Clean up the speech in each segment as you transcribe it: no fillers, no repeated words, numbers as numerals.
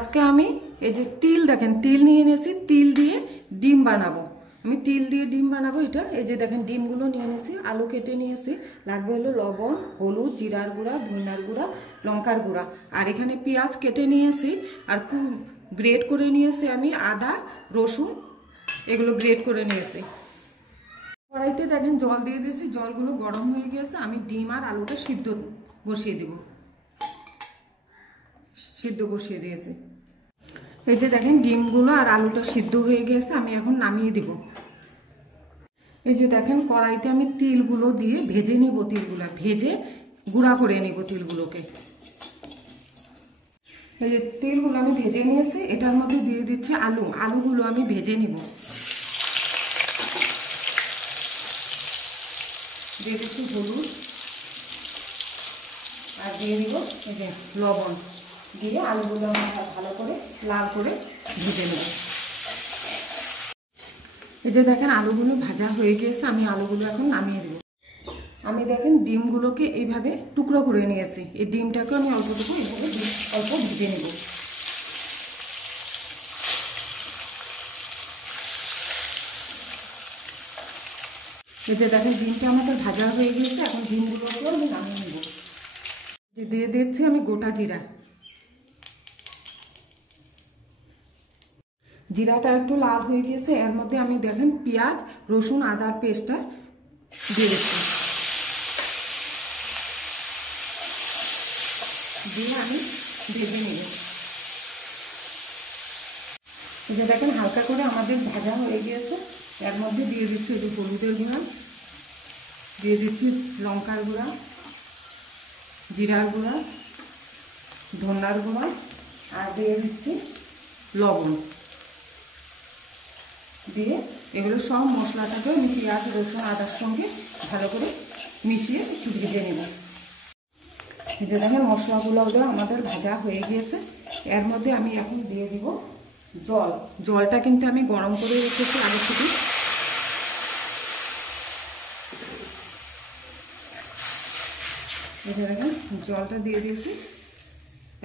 আজকে আমি এই যে তিল দেখেন তিল নিয়ে এনেছি, তিল দিয়ে ডিম বানাবো। আমি তিল দিয়ে ডিম বানাবো এটা। এই যে দেখেন ডিমগুলো নিয়ে এনেছি, আলু কেটে নিয়েছি, লাগবে হলো লবণ, হলুদ, জিরার গুঁড়া, ধনিয়ার গুঁড়া, লঙ্কার গুঁড়া, আর এখানে পেঁয়াজ কেটে নিয়েছি, আর গ্রেট করে নিয়েছি আমি আদা, রসুন, এগুলো গ্রেট করে নিয়েছি। কড়াইতে দেখেন জল দিয়ে দিয়েছি, জলগুলো গরম হয়ে গিয়েছে। আমি ডিম আর আলুটা সিদ্ধ বসিয়ে দেব। সিদ্ধ বসিয়ে দিয়েছি। এই যে দেখেন ডিমগুলো আর আলুটা সিদ্ধ হয়ে গেছে, আমি এখন নামিয়ে দিব। এই যে দেখেন কড়াইতে আমি তিলগুলো দিয়ে ভেজে নিব, তিলগুলো ভেজে গুঁড়া করে নিব তিলগুলোকে। এই যে তিলগুলো আমি ভেজে নিয়েছি, এটার মধ্যে দিয়ে দিচ্ছি আলু। আলুগুলো আমি ভেজে নিব। দিয়ে দিচ্ছি হলুদ, আর দিয়ে দিব এই যে লবণ, দিয়ে আলুগুলো আমি ভালো করে লাল করে ভেজে নেব। এই যে দেখেন আলুগুলো ভাজা হয়ে গিয়েছে, আমি আলুগুলো এখন নামিয়ে দেব। আমি দেখেন ডিমগুলোকে এইভাবে টুকরো করে নিয়েছি। এই ডিমটাকে আমি অল্পটুকু এইভাবে অল্প ভেজে নেব। এই যে দেখেন ডিমটা আমাদের ভাজা হয়ে গিয়েছে, এখন ডিমগুলোকে আমি নামিয়ে নেব। দিয়ে দিচ্ছি আমি গোটা জিরা। জিরাটা একটু লাল হয়ে গেছে, এর মধ্যে আমি দেখেন পেঁয়াজ, রসুন, আদার পেস্টটা দিয়ে দিচ্ছি। দিয়ে আমি ভেজে নেব। এই যে দেখেন হালকা করে আমাদের ভাজা হয়ে গিয়েছে, এর মধ্যে দিয়ে দিচ্ছি একটু হলুদের গুঁড়া, দিয়ে দিচ্ছি লঙ্কার গুঁড়া, জিরার গুঁড়া, ধনিয়ার গুঁড়া, আর দিয়ে দিচ্ছি লবণ। দিয়ে এগুলো সব মশলাটাকে আমি পেঁয়াজ, রসুন, আদার সঙ্গে ভালো করে মিশিয়ে একটু ভেজে নেব। এই যে দেখেন মশলাগুলো আমাদের ভাজা হয়ে গিয়েছে, এর মধ্যে আমি এখন দিয়ে দিব জল। জলটা কিন্তু আমি গরম করে রেখেছি আগে থেকে। এই যে দেখেন জলটা দিয়ে দিয়েছি,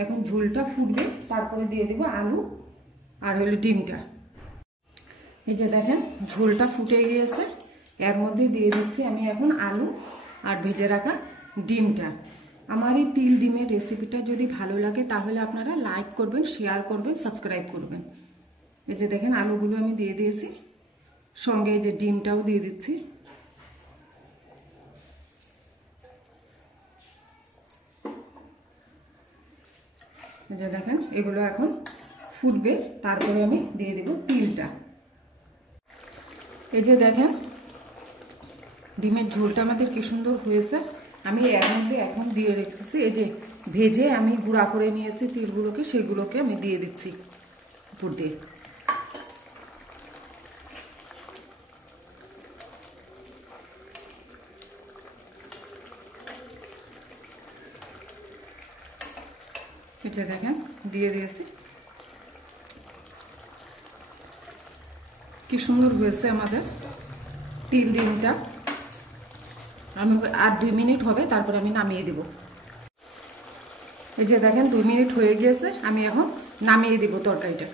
এখন ঝোলটা ফুটবে, তারপরে দিয়ে দিব আলু আর হলো ডিমটা। এই যে দেখেন ঝোলটা ফুটে গিয়েছে, এর মধ্যে দিয়ে দিচ্ছি আমি এখন আলু আর ভেজে রাখা ডিমটা। আমার এই তিল ডিমের রেসিপিটা যদি ভালো লাগে তাহলে আপনারা লাইক করবেন, শেয়ার করবেন, সাবস্ক্রাইব করবেন। এই যে দেখেন আলুগুলো আমি দিয়ে দিয়েছি, সঙ্গে এই যে ডিমটাও দিয়ে দিচ্ছি। এই যে দেখেন এগুলো এখন ফুটবে, তারপরে আমি দিয়ে দেব তিলটা। এই যে দেখেন ডিমের ঝোলটা আমাদের কি সুন্দর হয়েছে। আমি এর মধ্যে এখন দিয়ে রেখেছি এই যে ভেজে আমি গুঁড়া করে নিয়েছি তিলগুলোকে, সেগুলোকে আমি দিয়ে দিচ্ছি উপর দিয়ে। এটা দেখেন দিয়ে দিয়েছি, কি সুন্দর হয়েছে আমাদের তিল ডিমটা। আমি আর 2 মিনিট হবে, তারপরে আমি নামিয়ে দেব। এই যে দেখেন 2 মিনিট হয়ে গিয়েছে, আমি এখন নামিয়ে দেব তরকারিটা।